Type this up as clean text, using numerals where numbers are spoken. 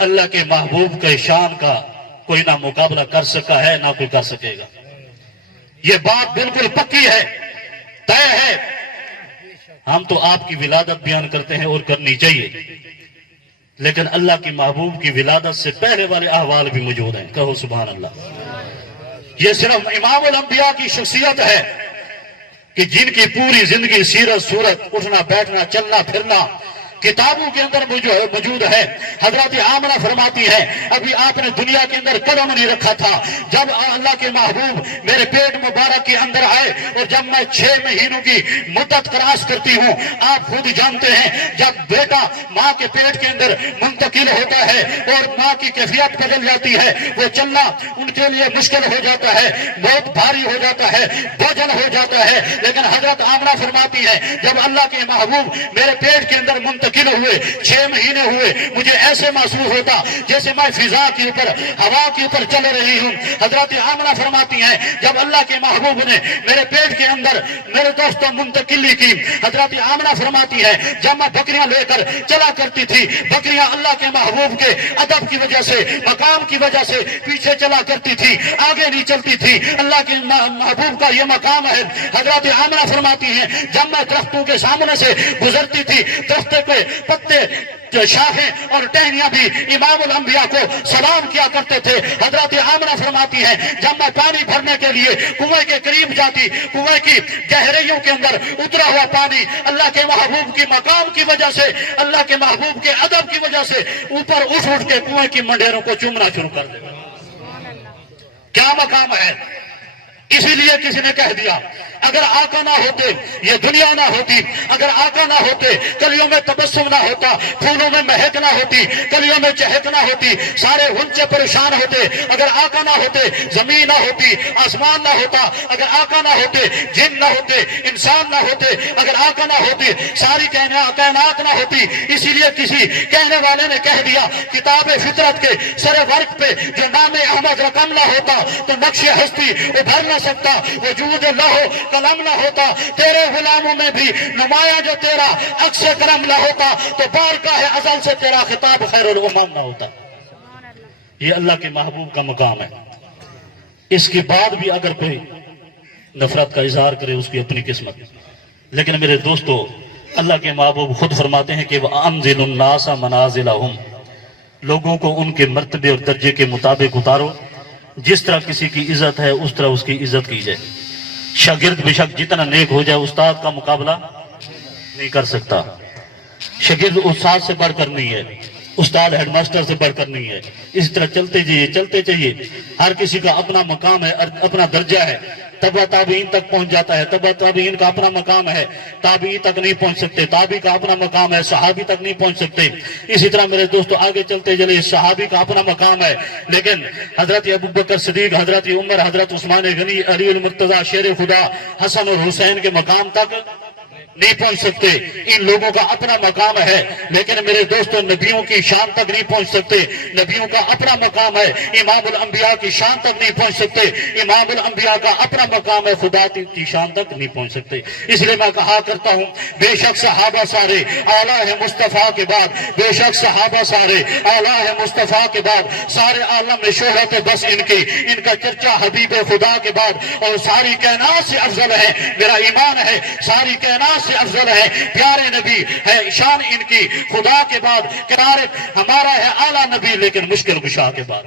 اللہ کے محبوب کے شان کا کوئی نہ مقابلہ کر سکا ہے نہ کوئی کر سکے گا. یہ بات بالکل پکی ہے، طے ہے. ہم تو آپ کی ولادت بیان کرتے ہیں اور کرنی چاہیے، لیکن اللہ کی محبوب کی ولادت سے پہلے والے احوال بھی موجود ہیں. کہو سبحان اللہ. یہ صرف امام الانبیاء کی شخصیت ہے کہ جن کی پوری زندگی سیرت صورت، اٹھنا بیٹھنا چلنا پھرنا کتابوں کے اندر موجود ہے. حضرت آمنہ فرماتی ہے ابھی آپ نے دنیا کے اندر قدم نہیں رکھا تھا جب اللہ کے محبوب میرے پیٹ مبارک کے اندر آئے، اور جب میں 6 مہینوں کی مدت کراس کرتی ہوں، آپ خود جانتے ہیں جب بیٹا ماں کے پیٹ کے اندر منتقل ہوتا ہے اور ماں کی کیفیت بدل جاتی ہے، وہ چلنا ان کے لیے مشکل ہو جاتا ہے، بہت بھاری ہو جاتا ہے، بوجھل ہو جاتا ہے. لیکن حضرت آمنہ فرماتی ہے جب اللہ کے محبوب میرے پیٹ کے اندر منتقل ہوئے، 6 مہینے ہوئے، مجھے ایسے محسوس ہوتا جیسے میں فضا کے اوپر، ہوا کے اوپر چل رہی ہوں. حضرت آمنہ فرماتی ہیں جب اللہ کے محبوب نے میرے پیٹ کے اندر میرے دوستوں منتقلی کی، حضرت آمنہ فرماتی ہے جب میں بکریاں لے کر چلا کرتی تھی، بکریاں اللہ کے محبوب کے ادب کی وجہ سے، مقام کی وجہ سے پیچھے چلا کرتی تھی، آگے نہیں چلتی تھی. اللہ کے محبوب کا یہ مقام ہے. حضرت آمنہ فرماتی ہیں جب میں درختوں کے سامنے سے گزرتی تھی، درخت پہ پتے، شاخیں اور ٹہنیاں بھی امام الانبیاء کو سلام کیا کرتے تھے. حضرت آمنہ فرماتی ہیں جب میں پانی بھرنے کے لیے کنویں کے قریب جاتی، کنویں کی گہرائیوں کے اندر اترا ہوا پانی اللہ کے محبوب کی مقام کی وجہ سے، اللہ کے محبوب کے ادب کی وجہ سے اوپر اٹھ کے کنویں کی منڈیروں کو چومنا شروع کر دے. کیا مقام ہے. اسی لیے کسی نے کہہ دیا اگر آقا نہ ہوتے یہ دنیا نہ ہوتی، اگر آقا نہ ہوتے کلیوں میں تبسم نہ ہوتا، پھولوں میں مہک نہ ہوتی، کلیوں میں چہک نہ ہوتی، سارے غنچے پریشان ہوتے. اگر آقا نہ ہوتے زمین نہ ہوتی، آسمان نہ ہوتا. اگر آقا نہ ہوتے جن نہ ہوتے، انسان نہ ہوتے. اگر آقا نہ ہوتے ساری کائنات نہ ہوتی. اسی لیے کسی کہنے والے نے کہہ دیا کتاب فطرت کے سر ورق پہ جو نام احمد رقم نہ ہوتا تو نقش ہستی ابھر نہ سکتا، وجود لوح قلم نہ ہوتا. تیرے غلاموں میں بھی نمایاں جو تیرا عکس کرم نہ ہوتا تو بارگاہ ازل سے تیرا خطاب خیر الامم نہ ہوتا. یہ اللہ کے محبوب کا مقام ہے. اس کے بعد بھی اگر کوئی نفرت کا اظہار کرے اس کی اپنی قسمت. لیکن میرے دوستو اللہ کے محبوب خود فرماتے ہیں کہ وَأَنزِلُ النَّاسَ مَنَازِلَهُمْ، لوگوں کو ان کے مرتبے اور درجے کے مطابق اتارو. جس طرح کسی کی عزت ہے اس طرح اس کی عزت کی جائے. شاگرد بے شک جتنا نیک ہو جائے استاد کا مقابلہ نہیں کر سکتا. شاگرد استاد سے بڑھ کر نہیں ہے، استاد ہیڈ ماسٹر سے بڑھ کر نہیں ہے. اس طرح چلتے چاہیے. ہر کسی کا اپنا مقام ہے، اپنا درجہ ہے. تبع تابعین تک پہنچ جاتا ہے، تبع تابعین کا اپنا مقام ہے. تابعی تک نہیں پہنچ سکتے، تابعی کا اپنا مقام ہے. صحابی تک نہیں پہنچ سکتے. اسی طرح میرے دوستو آگے چلتے چلے صحابی کا اپنا مقام ہے. لیکن حضرت ابوبکر صدیق، حضرت عمر، حضرت عثمان غنی، علی المرتضیٰ شیر خدا، حسن اور حسین کے مقام تک نہیں پہنچ سکتے. ان لوگوں کا اپنا مقام ہے. لیکن میرے دوستو نبیوں کی شان تک نہیں پہنچ سکتے. نبیوں کا اپنا مقام ہے. امام الانبیاء کی شان تک نہیں پہنچ سکتے. امام الانبیاء کا اپنا مقام ہے. خدا کی شان تک نہیں پہنچ سکتے. اس لیے میں کہا کرتا ہوں بے شک صحابہ سارے اعلیٰ ہے مصطفیٰ کے بعد. بے شک صحابہ سارے اعلیٰ ہے مصطفیٰ کے بعد. سارے عالم میں شہرت بس ان کی، ان کا چرچا حبیب خدا کے بعد. اور ساری کائنات سے افضل ہے. میرا ایمان ہے ساری کائنات سے افضل ہے. پیارے نبی ہے شان ان کی خدا کے بعد. کنارے ہمارا ہے اعلیٰ نبی لیکن مشکل کشا کے بعد.